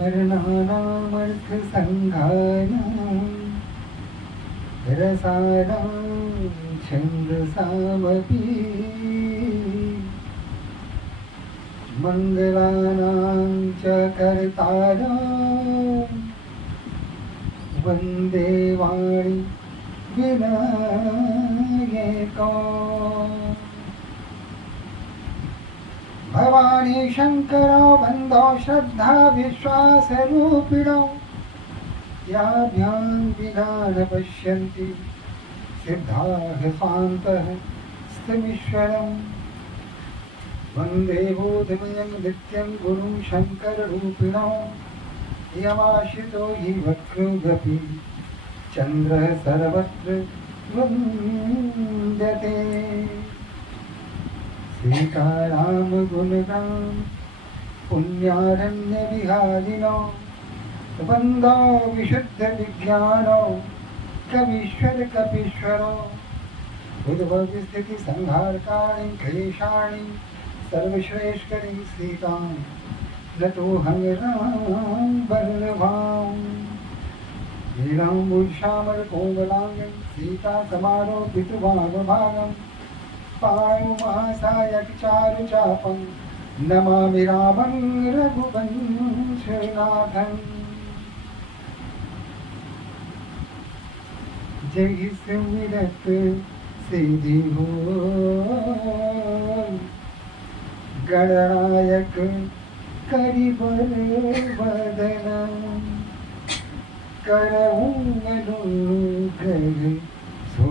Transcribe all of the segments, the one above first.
वर्णानामर्थ संघानां रसानां छन्दसामपि मंगलानां च कर्तारां वन्दे वाणी विनायको भवानी शंकरो बंधो श्रद्धा विश्वास रूपिणो याभ्यां विना न पश्यन्ति सिद्धाः स्वान्तः स्थमीश्वरम् वन्दे बोधमयं नित्यं गुरुं शङ्कररूपिणो यमाश्रितो हि वक्रगपि चन्द्रः सर्वत्र वन्द्यते सीताराम गुणगान पुण्यारण्यविहारिणो वन्दो विशुद्धविज्ञानो कवीश्वर कपीश्वरो उद्भवस्थितिसंहारकारिणीं क्लेशानि सर्वश्रेष्ठकरीं सीतां नतोऽहं रां वल्लभां नीलाम्बुजश्यामलकोमलाङ्गं सीता समारोपितभागभागं पाणिमहासायकचारुचापं नमामि रामं रघुवंशनाथम्। जय सुमिरत सिद्धि हो गणनायक करिबर वदन करऊं अनुग्रह सो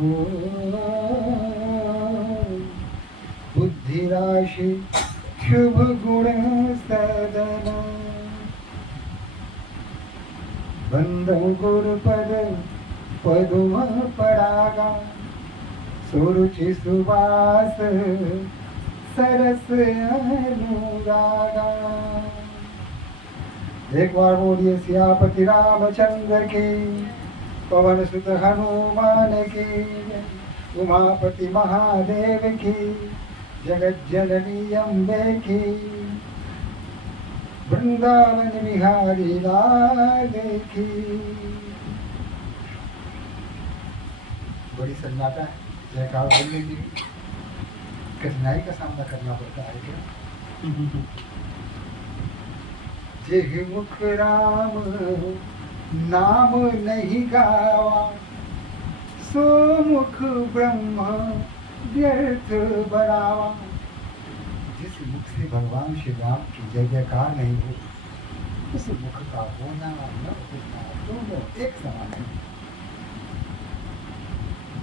बुद्धि राशि शुभ गुण सदन बंदो गुरुपद पदुम परागा सुरुचि सुवास सरस अनुरागा। एक बार बोलिए सियापति रामचंद्र की, पवन सुत हनुमान की, उमापति महादेव की, जगत जननी अम्बे की, वृंदावन बिहारी लाल की। बड़ी सन्नाटा है, जयकार बोलने की कठिनाई का सामना करना पड़ता है क्या? जेहि मुख राम नाम नहीं गावा, सो मुख ब्रह्म व्यर्थ बरावा। जिस मुख से भगवान श्री राम की जय जयकार नहीं हो, उस मुख का होना न होना दोनों एक समान है।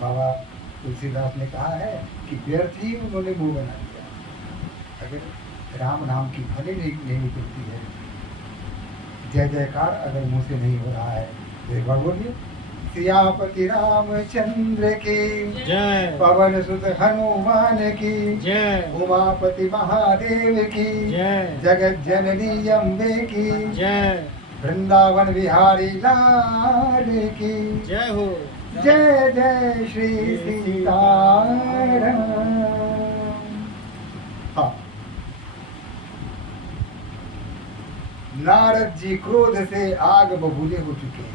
बाबा तुलसीदास ने कहा है कि व्यर्थ ही उन्होंने मुंह बना दिया। अगर राम नाम की ध्वनि नहीं निकलती है, जय जयकार अगर मुंह से नहीं हो रहा है, एक बार बोलिए सियापति रामचंद्र की जय, पवन सुत हनुमान की जय, उमापति महादेव की जय, जगत जननी अम्बे की जय, वृंदावन बिहारी लाल की जय हो। जय जय श्री सीताराम। हाँ, नारद जी क्रोध से आग बबूले हो चुके हैं।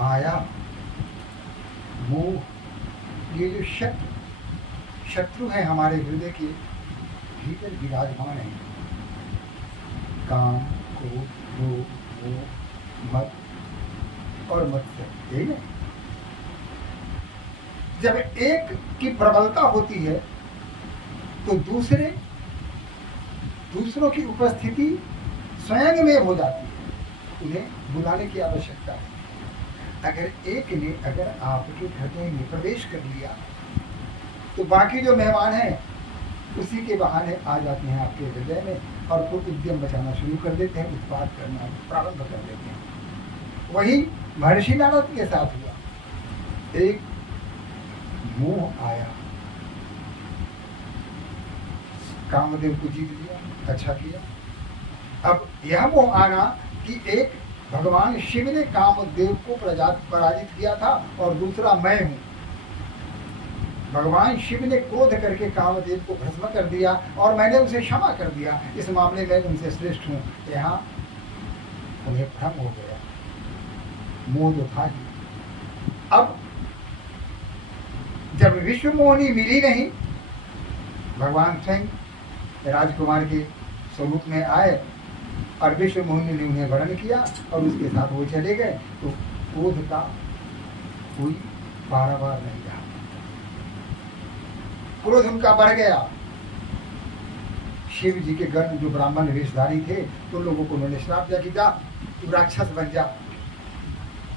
माया मोह ये जो शत्रु है हमारे हृदय के भीतर विराजमान है। काम, क्रोध, लोभ, मोह, मद और मत्सर, यही है। जब एक की प्रबलता होती है तो दूसरों की उपस्थिति स्वयं में हो जाती है, उन्हें बुलाने की आवश्यकता है। अगर एक ने अगर आपके हृदय में प्रवेश कर लिया तो बाकी जो मेहमान हैं उसी के बहाने आ जाते हैं आपके हृदय में और खुद उद्यम बचाना शुरू कर देते हैं, उत्पाद करना प्रारंभ कर देते हैं। वही महर्षि नारद के साथ हुआ। एक मोह आया, कामदेव को जीत लिया, अच्छा किया। अब यह मोह आना कि एक भगवान शिव ने कामदेव को पराजित किया था और दूसरा मैं हूं। भगवान शिव ने क्रोध करके कामदेव को भस्म कर दिया और मैंने उसे क्षमा कर दिया, इस मामले में उनसे श्रेष्ठ हूं। यहाँ उन्हें भ्रम हो गया, मोह तो था ही। अब जब विश्व मोहिनी मिली नहीं, भगवान स्वयं राजकुमार के स्वरूप में आए और विश्व मोहिनी ने उन्हें वर्ण किया और उसके साथ वो चले गए, तो क्रोध का कोई पारावार नहीं रहा, क्रोध उनका बढ़ गया। शिव जी के गण जो ब्राह्मण वेशधारी थे, उन लोगों को उन्होंने श्राप दिया कि जा तू राक्षस बन जा,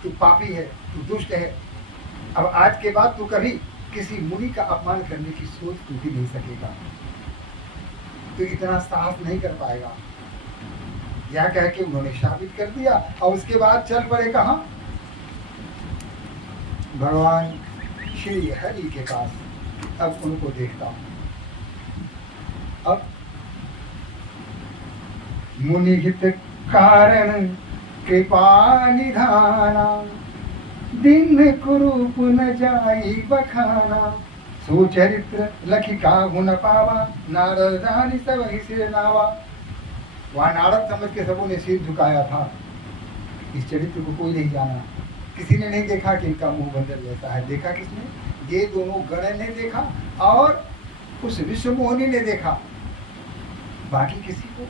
तू पापी है, तू दुष्ट है, अब आज के बाद तू कभी किसी मुनि का अपमान करने की सोच तू भी नहीं सकेगा, तो इतना साहस नहीं कर पाएगा। यह कह के उन्होंने शापित कर दिया और उसके बाद चल पड़े कहां? भगवान श्री हरि के पास। अब उनको देखता हूं। अब मुनि हित कारण कृपा निधाना, दिन कुरूप न जाई बखाना, सुचरित्र लखिका गुण पावा, नारद रानी सब ही सिर नावा। वहां नारद समझ के सबों ने सिर झुकाया था। इस चरित्र को कोई नहीं जाना, किसी ने नहीं देखा कि इनका मुंह बंदर जैसा है। देखा किसने? ये दोनों गण ने देखा और उस विश्व मोहिनी ने देखा। बाकी किसी को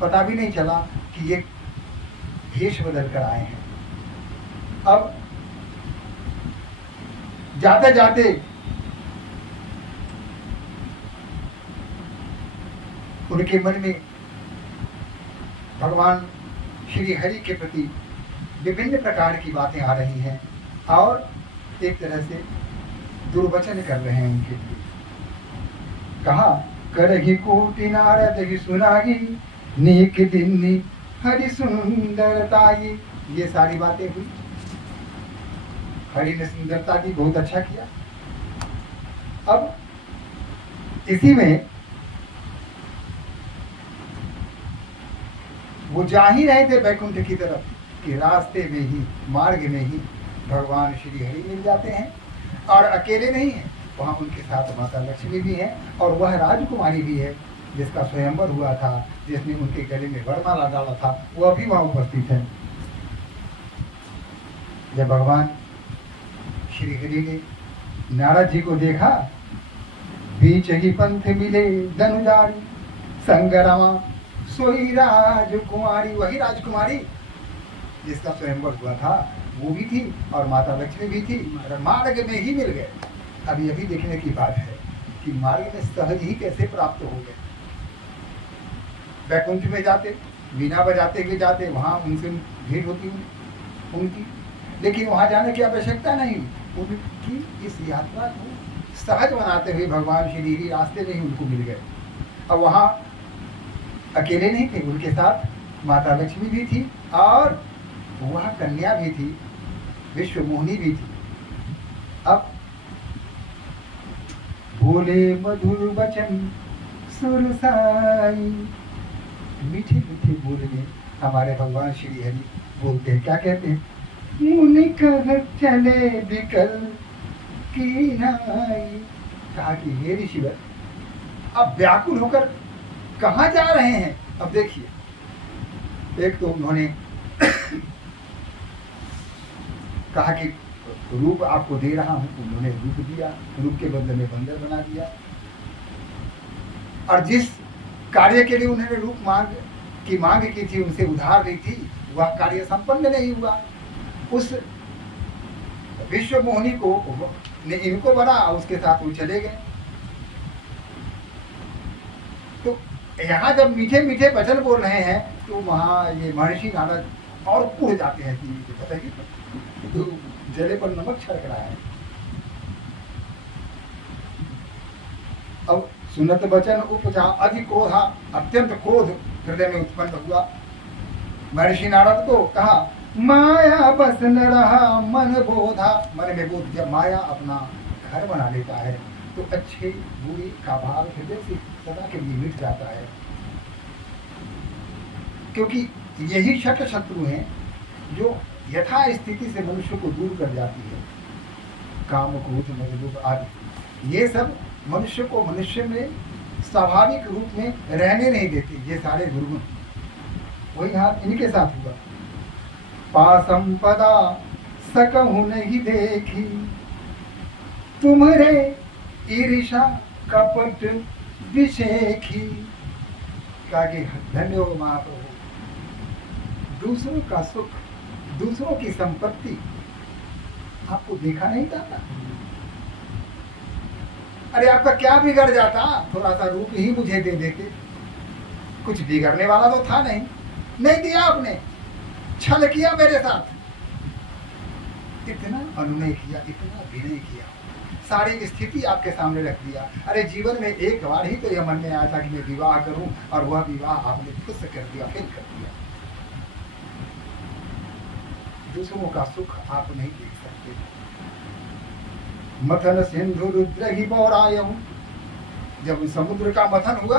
पता भी नहीं चला कि ये भेष बदल कर आए हैं। अब जाते जाते उनके मन में भगवान श्री हरि के प्रति विभिन्न प्रकार की बातें आ रही हैं और एक तरह से दुर्वचन कर रहे हैं उनके लिए। कहा करही कोटि नारद ही सुनागी, नीक दिन्नी हरि सुंदरताई। ये सारी बातें हुई। हरि ने सुंदरता की बहुत अच्छा किया। अब इसी में वो जा ही रहे थे बैकुंठ की तरफ कि रास्ते में ही, मार्ग में ही भगवान श्री हरि मिल जाते हैं और अकेले नहीं है, वहां उनके साथ माता लक्ष्मी भी है और वह राजकुमारी भी है जिसका स्वयंवर हुआ था, जिसने उनके गले में वरमाला डाला था, वह भी वहां उपस्थित है। जब भगवान श्री हरि ने नारद जी को देखा, बीच ही पंथ मिले धनुजारी, संगरमा सोई राजकुमारी। वही राजकुमारी जिसका स्वयंवर हुआ था वो भी थी और माता लक्ष्मी भी थी, मार्ग में ही मिल गए। अभी अभी देखने की बात है कि मार्ग में सहज ही कैसे प्राप्त हो गए। बैकुंठ में जाते, वीणा बजाते हुए जाते, वहां उनसे भेंट होती उनकी, लेकिन वहां जाने की आवश्यकता नहीं। उनकी इस यात्रा को सहज बनाते हुए भगवान श्री हरि रास्ते में ही उनको मिल गए। अब वहां अकेले नहीं थे, उनके साथ माता लक्ष्मी भी थी और वह कन्या भी थी, विश्व मोहिनी भी थी। अब बोले मधुर वचन सुरसाई, मीठे मीठे बोलने हमारे भगवान श्री हरि बोलते हैं। क्या कहते हैं? मुनि कह चले विकल की नाई। कहा कि हे ऋषिवर, अब व्याकुल होकर कहाँ जा रहे हैं? अब देखिए, एक तो उन्होंने कहा कि रूप आपको दे रहा हूं, उन्होंने रूप दिया, रूप के बदले में बंदर बना दिया। और जिस कार्य के लिए उन्होंने रूप मांग की थी, उनसे उधार ली थी, वह कार्य संपन्न नहीं हुआ। उस विश्व मोहिनी को ने इनको बना, उसके साथ वो चले गए। तो यहाँ जब मीठे मीठे वचन बोल रहे हैं तो वहां ये महर्षि नारद और कुड़ जाते हैं कि पता ही तो जले पर नमक छिड़क रहा है। अब सुनत वचन उपजा अधिक क्रोधा, अत्यंत क्रोध हृदय में उत्पन्न हुआ। महर्षि नारद को कहा, माया बस न रहा मन बोधा। मन में बोध, जब माया अपना घर बना लेता है तो अच्छे बुरे का भाव हृदय से सदा के लिए मिट जाता है। क्योंकि यही छठ शत्रु हैं जो यथा स्थिति से मनुष्य को दूर कर जाती है। काम, क्रोध, मद, लोभ आदि ये सब मनुष्य को मनुष्य में स्वाभाविक रूप में रहने नहीं देते। ये सारे दुर्गुण वही हाथ इनके साथ हुआ। पासम पदा सकहु नहीं देखी, तुम्हारे ईर्षा कपट विषेखी। कहा कि धन्य हो महाप्रभु, दूसरों का सुख, दूसरों की संपत्ति आपको देखा नहीं जाता। अरे आपका क्या बिगड़ जाता, थोड़ा सा रूप ही मुझे दे देते। कुछ बिगड़ने वाला तो था नहीं, नहीं दिया आपने, छल किया मेरे साथ, इतना अनुनय किया, इतना विनय किया, सारी स्थिति आपके सामने रख दिया। अरे जीवन में एक बार ही तो यह मन में आया था कि मैं विवाह करूं, और वह विवाह आपने खुद से कर दिया, फिर कर दिया। दूसरों का सुख आप नहीं देख सकते। मथन सिंधु रुद्र ही बौरायहु, जब समुद्र का मथन हुआ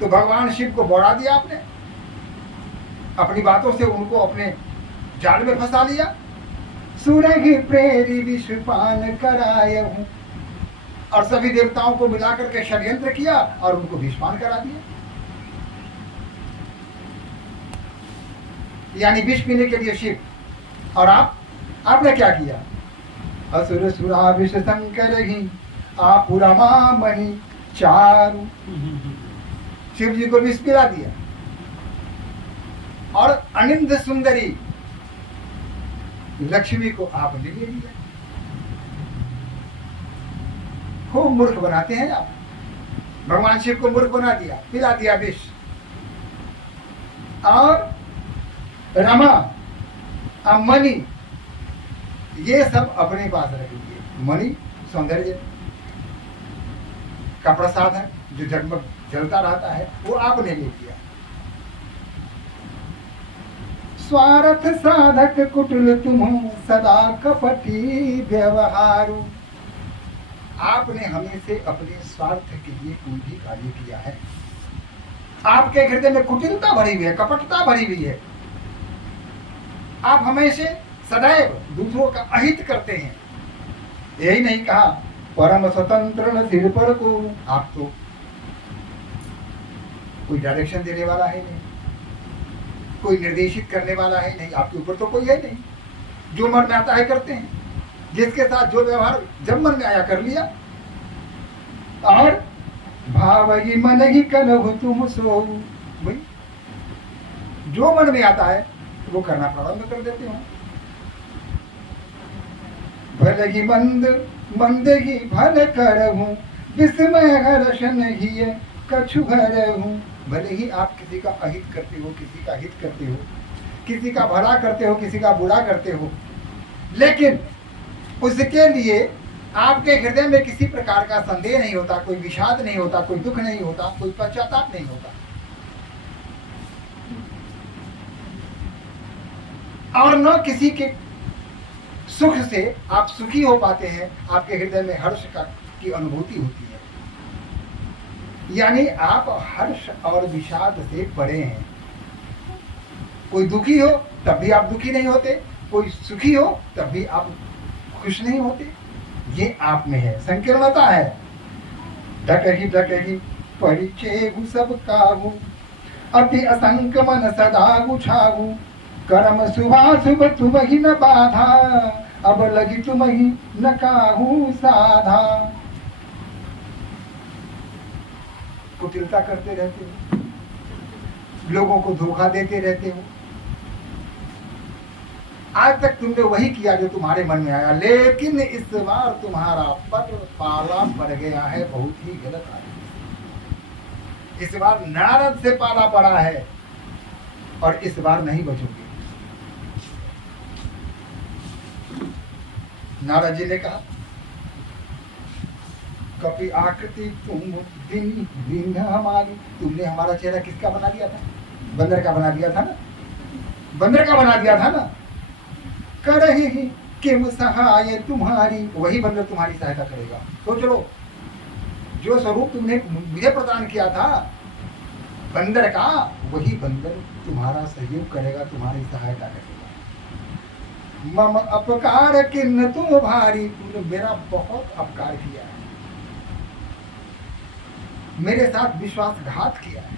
तो भगवान शिव को बौरा दिया आपने, अपनी बातों से उनको अपने जाल में फंसा लिया। सुरहि प्रेरी विषपान करायहु, और सभी देवताओं को मिलाकर के षड्यंत्र किया और उनको विषपान करा दिया। यानी विष पीने के लिए शिव, और आपने क्या किया? असुर सुरा विष शंकर ही आपुरमा मणि चारु, शिव जी को विष पिला दिया। और अनिंद सुंदरी लक्ष्मी को आपने ले लिया। खूब मूर्ख बनाते हैं आप, भगवान शिव को मूर्ख बना दिया, पिला दिया विष। और रमा, मणि, ये सब अपने पास रख लिए। मणि सौंदर्य का प्रसाद है, जो जगमग जलता रहता है, वो आपने ले लिया। स्वार्थ साधक कुटिल तुम सदा कपटी व्यवहारु, आपने हमें से अपने स्वार्थ के लिए कोई भी कार्य किया है। आपके हृदय में कुटिलता भरी हुई है, कपटता भरी हुई है। आप हमेशा सदैव दूसरों का अहित करते हैं। यही नहीं कहा परम स्वतंत्र न सिर पर को, आप तो कोई डायरेक्शन देने वाला है नहीं, कोई निर्देशित करने वाला है नहीं, आपके ऊपर तो कोई है नहीं। जो मन में आता है करते हैं, जिसके साथ जो व्यवहार जब मन में आया कर लिया। और भाव ही मन ही कलहु तुम सो, भाई जो मन में आता है वो करना प्रारंभ कर देते हो। भले ही मंद मंद ही भले करहूं, विस्मय हर्षण ही कछु हरहूं। भले ही आप किसी का अहित करते हो, किसी का हित करते हो, किसी का भला करते हो, किसी का बुरा करते हो, लेकिन उसके लिए आपके हृदय में किसी प्रकार का संदेह नहीं होता, कोई विषाद नहीं होता, कोई दुख नहीं होता, कोई पश्चाताप नहीं होता। और न किसी के सुख से आप सुखी हो पाते हैं, आपके हृदय में हर्ष की अनुभूति होती है। यानी आप हर्ष और विषाद से परे हैं। कोई दुखी हो तब भी आप दुखी नहीं होते, कोई सुखी हो तब भी आप खुश नहीं होते। ये आप में है, संकीर्णता है। ढकही ढकही परिचय सब काहू, अति असंक मन सदा उछाऊ। कर्म शुभाशुभ तुम ही न बाधा, अब लगी तुम ही न काहू साधा। कुटिलता करते रहते हो, लोगों को धोखा देते रहते हो। आज तक तुमने वही किया जो तुम्हारे मन में आया, लेकिन इस बार तुम्हारा पर पाला पड़ गया है, बहुत ही गलत आदमी। इस बार नारद से पाला पड़ा है और इस बार नहीं बचोगे। नारद जी ने कहा, कपि आकृति तुम दिन दिन हमारी, तुमने हमारा चेहरा किसका बना दिया था? बंदर का बना दिया था ना, बंदर का बना दिया था ना। करहि किम सहाय तुम्हारी, वही बंदर तुम्हारी सहायता करेगा। सोच लो, जो स्वरूप तुमने मुझे प्रदान किया था, बंदर का, वही बंदर तुम्हारा सहयोग करेगा, तुम्हारी सहायता करेगा। मम अपकार किन्न तुम भारी, तूने मेरा बहुत अपकार किया है, मेरे साथ विश्वासघात किया है।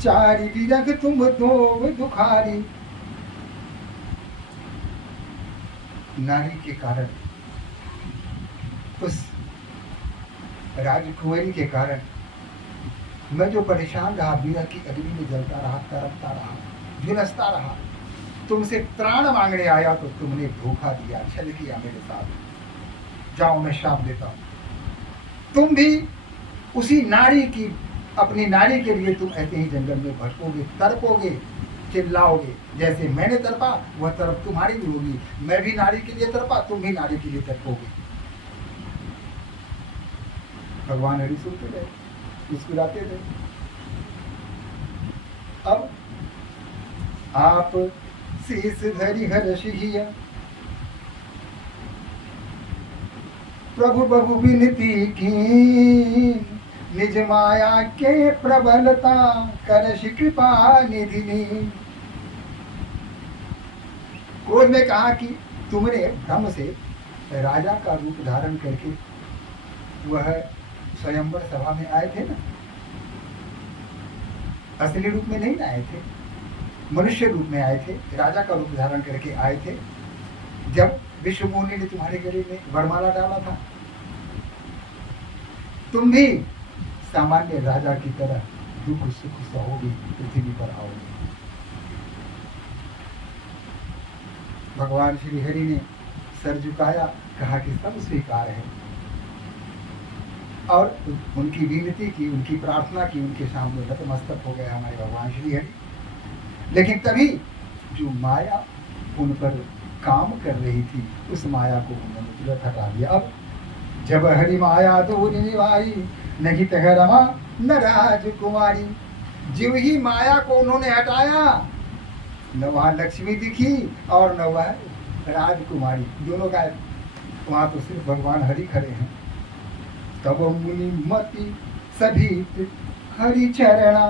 चारी विरग तुम दो दुखारी, नारी के कारण, उस राजकुमारी के कारण मैं जो परेशान रहा, विरह की अग्नि में जलता रहा, तड़पता रहा, झुलसता रहा, तुमसे त्राण मांगने आया तो तुमने धोखा दिया, छल किया मेरे साथ। जाओ मैं शाप देता हूं, तुम भी उसी नारी की, अपनी नारी के लिए तुम ऐसे ही जंगल में भटकोगे, तड़पोगे, चिल्लाओगे। जैसे मैंने तड़पा वह तड़प तुम्हारी भी होगी, मैं भी नारी के लिए तड़पा, तुम भी नारी के लिए तड़पोगे। भगवान हरि सुनते रहे, मुस्कुराते रहे। अब आप शीस धरि हर्षिया, प्रभु बहु विनती की, निज माया के प्रबलता करश कृपा निधि। क्रोध ने कहा कि तुमने भ्रम से राजा का रूप धारण करके वह स्वयंवर सभा में आए थे ना, असली रूप में नहीं आए थे, मनुष्य रूप में आए थे, राजा का रूप धारण करके आए थे। जब विश्व मोहिनी ने तुम्हारे गले में वरमाला डाला था, तुम भी सामान्य राजा की तरह दुख सुख सहोगे, पृथ्वी पर आओगे। भगवान श्री हरि ने सर झुकाया, कहा कि सब स्वीकार है, और उनकी विनती की, उनकी प्रार्थना की, उनके सामने नतमस्तक हो गए हमारे भगवान श्री हरि। लेकिन तभी जो माया उन पर काम कर रही थी, उस माया को उन्होंने तुरंत हटा दिया। अब जब हरि माया दूर निवारी, नहीं तह रमा न राजकुमारी। जीव ही माया को उन्होंने हटाया, न वहां लक्ष्मी दिखी और न वह राजकुमारी, दोनों का वहां तो सिर्फ भगवान हरि खड़े हैं। तब मुनि मति सभी हरि चरणा,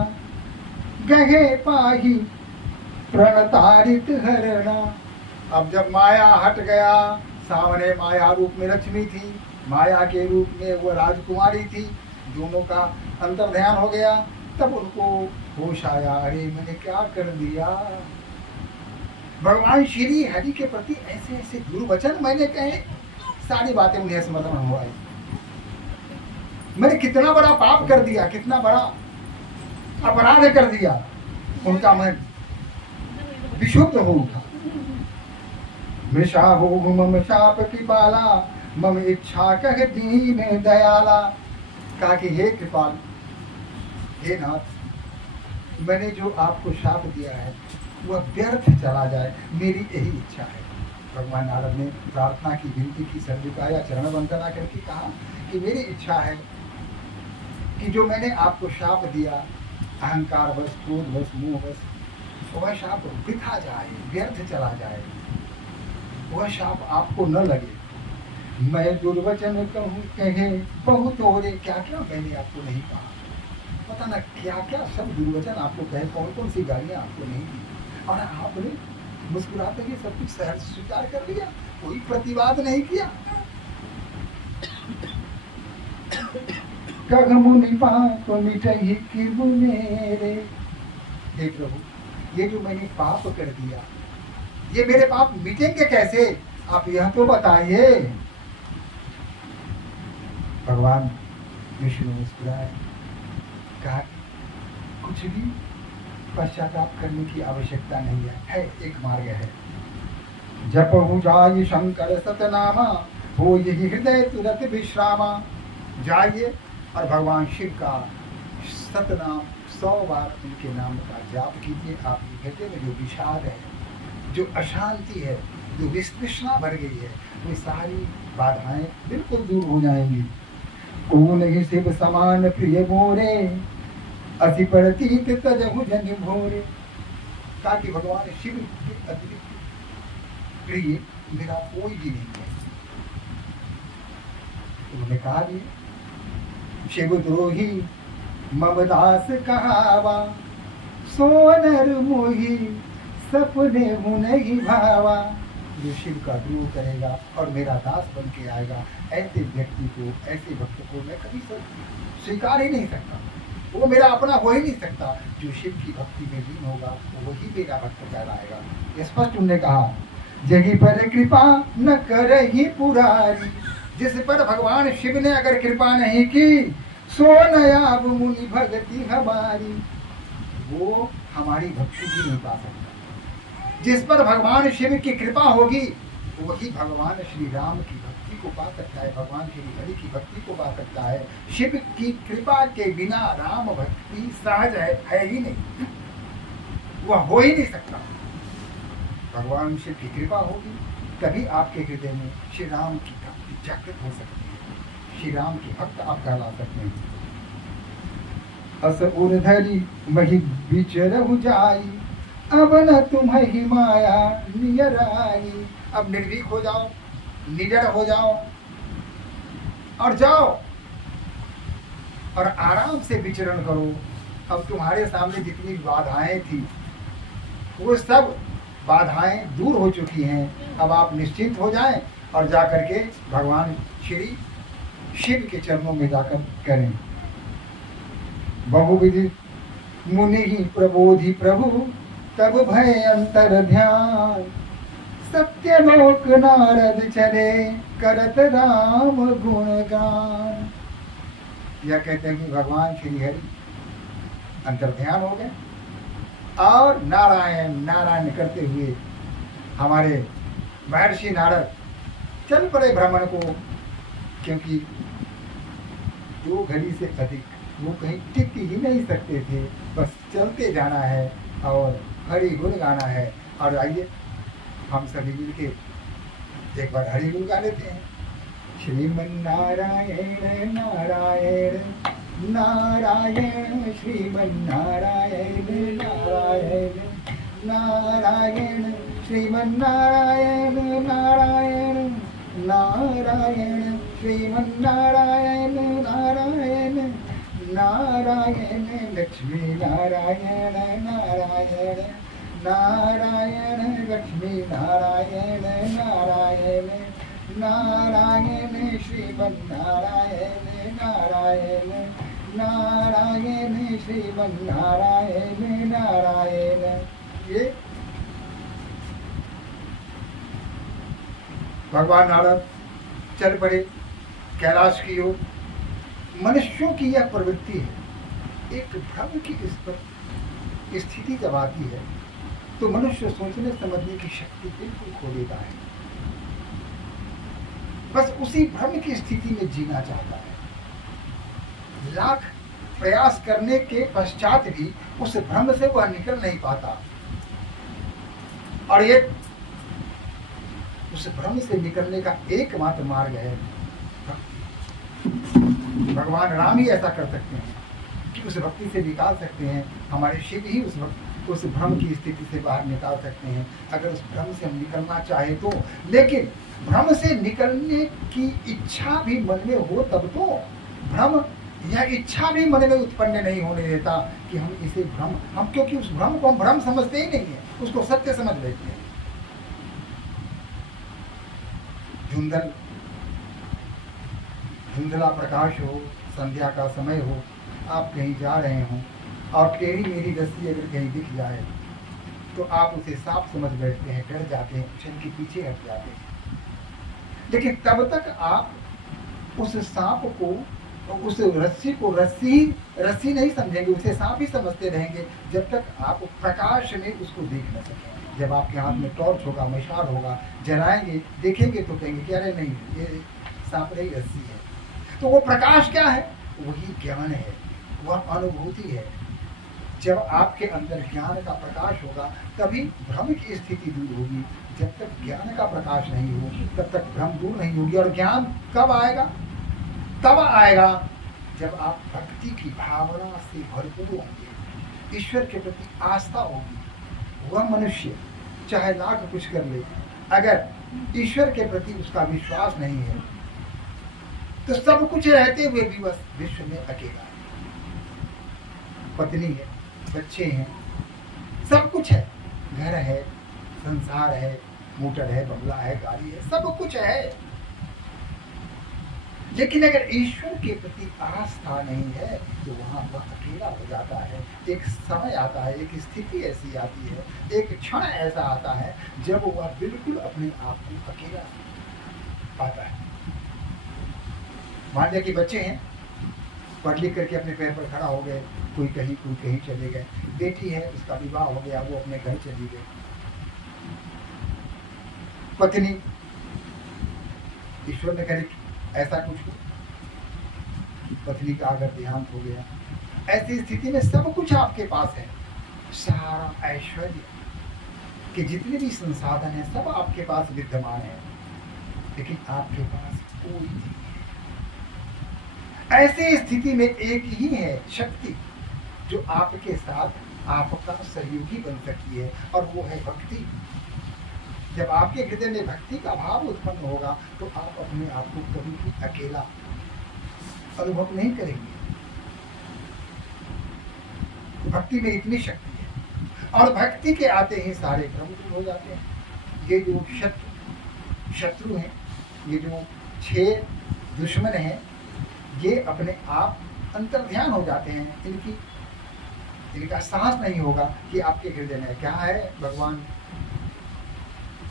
गहे पाही प्रणतारित हरणा। अब जब माया हट गया, सामने माया रूप में लक्ष्मी थी, माया के रूप में वो राजकुमारी थी, दोनों का अंतर ध्यान हो गया। तब उनको होश आया, अरे मैंने क्या कर दिया। भगवान श्री हरि के प्रति ऐसे ऐसे दुर्वचन मैंने कहे, सारी बातें उन्हें स्मरण हो आई। मैंने कितना बड़ा पाप कर दिया, कितना बड़ा अपराध कर दिया, उनका मैं विशुद्ध हो उठा। मृषा हो मम शाप की पाला, मम इच्छा कह दीन दयाला। कहा कि हे कृपाल, हे नाथ, मैंने जो आपको शाप दिया है वह व्यर्थ चला जाए, मेरी यही इच्छा है। भगवान नारद ने प्रार्थना की, विनती की, सर झुकाया, चरण वंदना करके कहा कि मेरी इच्छा है कि जो मैंने आपको शाप दिया, अहंकार वश, क्रोध वश, मोह वश, वह शाप वृथा जाए, व्यर्थ चला जाए, वह शाप आपको न लगे। मैं दुर्वचन कहूँ कहे बहुत हो रे, क्या क्या मैंने आपको नहीं कहा, पता ना क्या क्या सब दुर्वचन आपको कहे, कौन कौन सी गालियाँ आपको नहीं दी, और आपने मुस्कुराते हुए सब कुछ सहर्ष स्वीकार कर लिया, कोई प्रतिवाद नहीं किया। कग मुनि पाप मिटहि किरु मेरे। हे प्रभु, ये जो मैंने पाप कर दिया, ये मेरे पाप मिटेंगे कैसे, आप यह तो बताइए। भगवान विष्णु मुस्कुराए, कहा कुछ भी पश्चाताप करने की आवश्यकता नहीं है, एक मार्ग है। जपहु जाय शंकर सतनामा, हो यही हृदय तुरत विश्रामा। जाइए और भगवान शिव का सतनाम 100 बार उनके नाम का जाप कीजिए। आपके हृदय में जो विषाद है, जो अशांति है, जो विस्तृष्णा भर गई है, वो सारी बाधाएं बिल्कुल दूर हो जाएंगी। कौन ही शिव समान प्रिय मोरे, अति प्रतीत तजहु जन भोरे। कहा कि भगवान शिव के अतिरिक्त प्रिय मेरा कोई भी नहीं है। उन्होंने कहा भी शिव द्रोही ममदास कहावा, सोनर मोही सपने मुनहि भावा। जो शिव का द्रोह करेगा और मेरा दास बन के आएगा, ऐसे व्यक्ति को, ऐसे भक्त को मैं कभी स्वीकार ही नहीं सकता। वो मेरा अपना हो ही नहीं सकता। जो शिव की भक्ति में लीन होगा वही मेरा भक्त कहलाएगा। स्पष्ट उन्होंने कहा, जगी पर कृपा न करहि पुरारी। जिस पर भगवान शिव ने अगर कृपा नहीं की, सो नयाब मुनि भक्ति हमारी। वो हमारी भक्ति भी नहीं पा सकता। जिस पर भगवान शिव की कृपा होगी वही भगवान श्री राम की भक्ति को पा सकता है, भगवान श्री हरि की भक्ति को पा सकता है। शिव की कृपा के बिना राम भक्ति सहज है ही नहीं, वह हो ही नहीं सकता। भगवान शिव की कृपा होगी तभी आपके हृदय में श्री राम की भक्ति जागृत हो सकती है, श्री राम के भक्त आप कहला सकते हैं। अस उर्धरी मही विचरहु जाई, अब न तुम्हें माया नियर आई। अब निर्भीक हो जाओ, निडर हो जाओ और जाओ और आराम से विचरण करो। अब तुम्हारे सामने जितनी बाधाएं थी वो सब बाधाएं दूर हो चुकी हैं। अब आप निश्चिंत हो जाएं और जाकर के भगवान श्री शिव के चरणों में जाकर करें। बहुविधि मुनि ही प्रबोधि प्रभु, तब भय अंतर ध्यान। सत्य लोक नारद चले, करत राम गुणगान। यह कहते हैं कि भगवान श्री हरि अंतर ध्यान हो गए और नारायण नारायण करते हुए हमारे महर्षि नारद चल पड़े भ्रमण को, क्योंकि 2 घड़ी से अधिक वो कहीं टिक ही नहीं सकते थे। बस चलते जाना है और हरि गुण गाना है। और आइए हम सभी मिलके एक बार हरि गुण गा लेते हैं। श्रीमन नारायण नारायण नारायण, श्रीमन नारायण नारायण नारायण, श्रीमन नारायण नारायण नारायण, श्रीमन नारायण नारायण नारायण, लक्ष्मी नारायण नारायण नारायण, लक्ष्मी नारायण नारायण नारायण, श्रीमन नारायण नारायण नारायण, श्रीमन नारायण नारायण। ये भगवान नारद चल पड़े कैलाश की ओर। मनुष्यों की यह प्रवृत्ति है, एक भ्रम की इस पर स्थिति जब आती है तो मनुष्य सोचने समझने की शक्ति बिल्कुल खो देता है। बस उसी भ्रम की स्थिति में जीना चाहता है। लाख प्रयास करने के पश्चात भी उस भ्रम से वह निकल नहीं पाता। और ये उस भ्रम से निकलने का एकमात्र मार्ग है, भगवान राम ही ऐसा कर सकते हैं कि उस भक्ति से निकाल सकते हैं। हमारे शिव ही उस भ्रम की स्थिति से बाहर निकाल सकते हैं, अगर उस भ्रम से हम निकलना चाहे तो। लेकिन भ्रम से निकलने की इच्छा भी मन में हो तब तो। भ्रम या इच्छा भी मन में उत्पन्न नहीं होने देता कि हम इसे भ्रम, हम क्योंकि उस भ्रम को हम भ्रम समझते ही नहीं है, उसको सत्य समझ लेते हैं। धुंधला प्रकाश हो, संध्या का समय हो, आप कहीं जा रहे हों और टेढ़ी मेरी रस्सी अगर कहीं दिख जाए तो आप उसे सांप समझ बैठते हैं, डर जाते हैं, क्षण के पीछे हट जाते हैं। लेकिन तब तक आप उस सांप को, उस रस्सी को रस्सी नहीं समझेंगे, उसे सांप ही समझते रहेंगे जब तक आप प्रकाश में उसको देख न सकें। जब आपके हाथ में टॉर्च होगा, मशाल होगा, जलाएंगे, देखेंगे तो कहेंगे कि अरे नहीं, ये सांप नहीं, रस्सी है। तो वो प्रकाश क्या है? वही ज्ञान है, वह अनुभूति है। जब आपके अंदर ज्ञान का प्रकाश होगा तभी भ्रम की स्थिति दूर होगी। जब तक ज्ञान का प्रकाश नहीं हो तब तक भ्रम दूर नहीं होगी। और ज्ञान कब आएगा? तब आएगा जब आप भक्ति की भावना से भरपूर होंगे, ईश्वर के प्रति आस्था होगी। वह मनुष्य चाहे लाख कुछ कर ले, अगर ईश्वर के प्रति उसका विश्वास नहीं है तो सब कुछ रहते हुए भी बस विश्व में अकेला है। पत्नी है, बच्चे हैं, सब कुछ है, घर है, संसार है, मोटर है, बंगला है, गाड़ी है, सब कुछ है। लेकिन अगर ईश्वर के प्रति आस्था नहीं है तो वहां वह अकेला हो जाता है। एक समय आता है, एक स्थिति ऐसी आती है, एक क्षण ऐसा आता है जब वह बिल्कुल अपने आप को अकेला पाता है। मान लिया कि बच्चे हैं, पढ़ लिख करके अपने पैर पर खड़ा हो गए, कोई कहीं चले गए। बेटी है, उसका विवाह हो गया, वो अपने घर चली गई। पत्नी, ईश्वर ने करे ऐसा कुछ हो, पत्नी का अगर देहांत हो गया, ऐसी स्थिति में सब कुछ आपके पास है, सारा ऐश्वर्य के जितने भी संसाधन है सब आपके पास विद्यमान है, लेकिन आपके पास कोई नहीं है। ऐसी स्थिति में एक ही है शक्ति जो आपके साथ आपका सहयोगी बन सकती है, और वो है भक्ति। जब आपके हृदय में भक्ति का भाव उत्पन्न होगा तो आप अपने आप को कभी भी अकेला अनुभव नहीं करेंगे। भक्ति में इतनी शक्ति है, और भक्ति के आते ही सारे भ्रम दूर हो जाते हैं। ये जो शत्रु हैं, ये जो 6 दुश्मन हैं, ये अपने आप अंतर्ध्यान हो जाते हैं। इनका साहस नहीं होगा कि आपके हृदय में क्या है। भगवान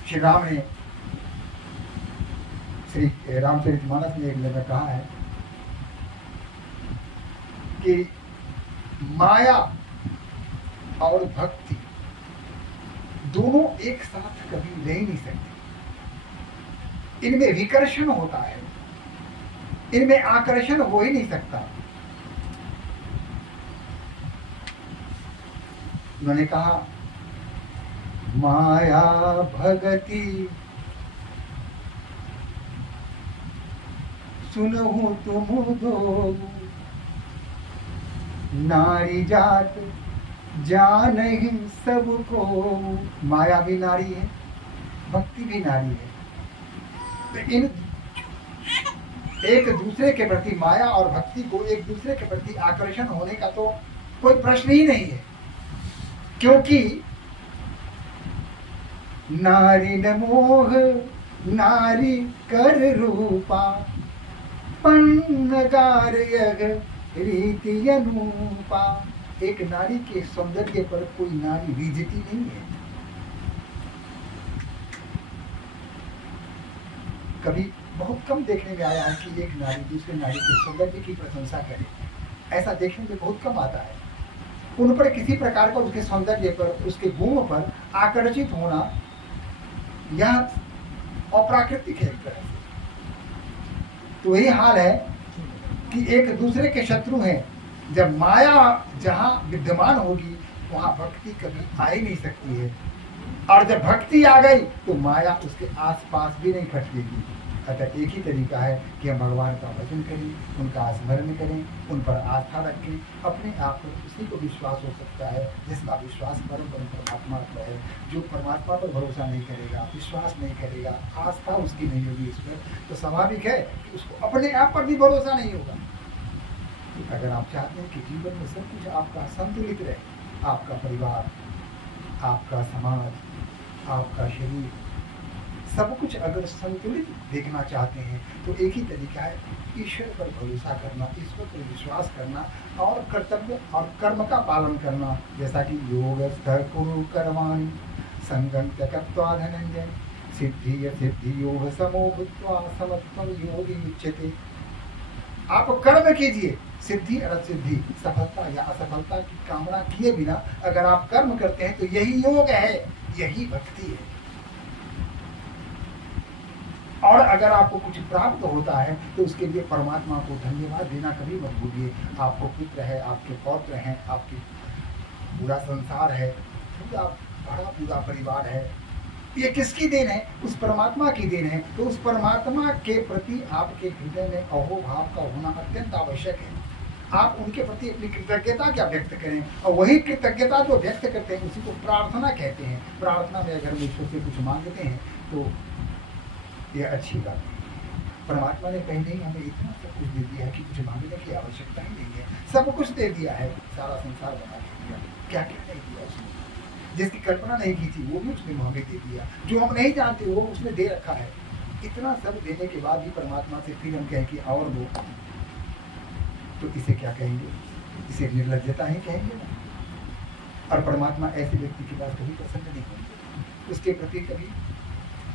श्री राम ने श्री रामचरितमानस में एक जगह कहा है कि माया और भक्ति दोनों एक साथ कभी रह नहीं सकते। इनमें विकर्षण होता है, इनमें आकर्षण हो ही नहीं सकता। उन्होंने कहा माया भगति सुनहु तुम दो, नारी जात जानहि सबको। माया भी नारी है, भक्ति भी नारी है। तो इन एक दूसरे के प्रति, माया और भक्ति को एक दूसरे के प्रति आकर्षण होने का तो कोई प्रश्न ही नहीं है, क्योंकि नारी न मोह नारी कर रूपा, पन्नगार यग रीति अनुपा। एक नारी के सौंदर्य पर कोई नारी रीझती नहीं है। कभी बहुत कम देखने में आया है कि एक नारी दूसरे नारी के सौंदर्य की प्रशंसा करे, ऐसा देखने में बहुत कम आता है। उन पर किसी प्रकार का उसके सौंदर्य पर, उसके गुण पर आकर्षित होना यह अप्राकृतिक है एक तरह से। तो यही हाल है कि एक दूसरे के शत्रु हैं। जब माया जहां विद्यमान होगी वहां भक्ति कभी आ ही नहीं सकती है, और जब भक्ति आ गई तो माया उसके आसपास भी नहीं फटकेगी। अतः एक ही तरीका है कि हम भगवान का भजन करें, उनका स्मरण करें, उन पर आस्था रखें। अपने आप पर उसी को विश्वास हो सकता है जिसका विश्वास परम परमात्मा पर है। जो परमात्मा पर भरोसा नहीं करेगा, विश्वास नहीं करेगा, आस्था उसकी नहीं होगी इस पर, तो स्वाभाविक है कि उसको अपने आप पर भी भरोसा नहीं होगा। तो अगर आप चाहते हैं कि जीवन में सब कुछ आपका संतुलित रहे, आपका परिवार, आपका समाज, आपका शरीर, सब कुछ अगर संतुलित देखना चाहते हैं तो एक ही तरीका है, ईश्वर पर भरोसा करना, ईश्वर पर विश्वास करना और कर्तव्य और कर्म का पालन करना। जैसा कि योगस्थ कुरु कर्माणि संगं त्यक्त्वा धनंजय सिद्धि सिद्धि योग समो भूत्वा समत्वं योगी उच्यते। आप कर्म कीजिए, सिद्धि अर्थात सिद्धि, सफलता या असफलता की कामना किए बिना अगर आप कर्म करते हैं तो यही योग है, यही भक्ति है। और अगर आपको कुछ प्राप्त होता है तो उसके लिए परमात्मा को धन्यवाद देना कभी मत भूलिए। आपको पुत्र है, आपके पौत्र हैं, आपकी पूरा संसार है, पूरा परिवार है, ये किसकी देन है? उस परमात्मा की देन है। तो उस परमात्मा के प्रति आपके हृदय में अहोभाव का होना अत्यंत आवश्यक है। आप उनके प्रति अपनी कृतज्ञता क्या व्यक्त करें, और वही कृतज्ञता जो व्यक्त करते हैं उसी को प्रार्थना कहते हैं। प्रार्थना में अगर हम ईश्वर से कुछ मांगते हैं तो यह अच्छी बात है। परमात्मा ने पहले ही हमें इतना सब कुछ दे दिया है कि कुछ मांगने की आवश्यकता ही नहीं है, सब कुछ दे दिया है, सारा संसार बना के दिया, क्या क्या नहीं दिया उसने, जिसकी कल्पना नहीं की थी वो भी उसने हमें दे दिया, जो हम नहीं जानते वो उसने दे रखा है। इतना सब देने के बाद भी परमात्मा से फिर हम कहें कि और वो, तो इसे क्या कहेंगे, इसे निर्लज्जता ही कहेंगे ना। और परमात्मा ऐसे व्यक्ति के पास कभी प्रसन्न नहीं होंगे, उसके प्रति कभी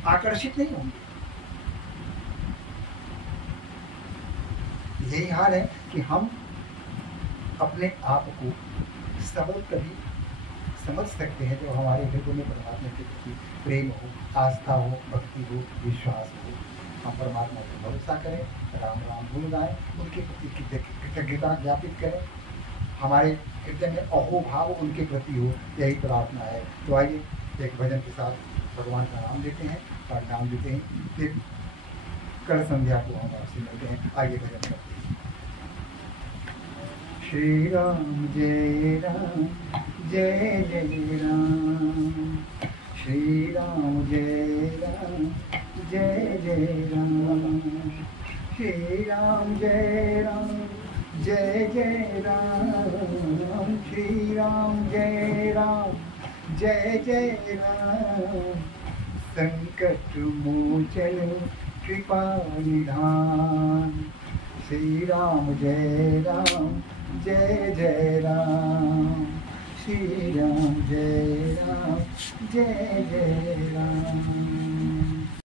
आकर्षित नहीं होंगे। यही हाल है कि हम अपने आप को सबल तभी समझ सकते हैं जब हमारे हृदय में परमात्मा के प्रति प्रेम हो, आस्था हो, भक्ति हो, विश्वास हो। हम परमात्मा पर भरोसा करें, राम राम गुण गाएं, उनके प्रति कृतज्ञता ज्ञापित करें, हमारे हृदय में अहोभाव उनके प्रति हो, यही प्रार्थना है। तो आइए एक भजन के साथ भगवान का नाम लेते हैं और नाम लेते हैं, फिर कल संध्या को हम आपसे मिलते हैं। आइए भजन करते हैं। श्री राम जय राम जय जय राम, श्री राम जय राम जय जय राम, श्री राम जय राम जय जय राम, श्री राम जय राम जय जय राम, संकट मोचन कृपा निधान, श्री राम जय राम जय जय राम, श्री राम जय राम जय जय राम।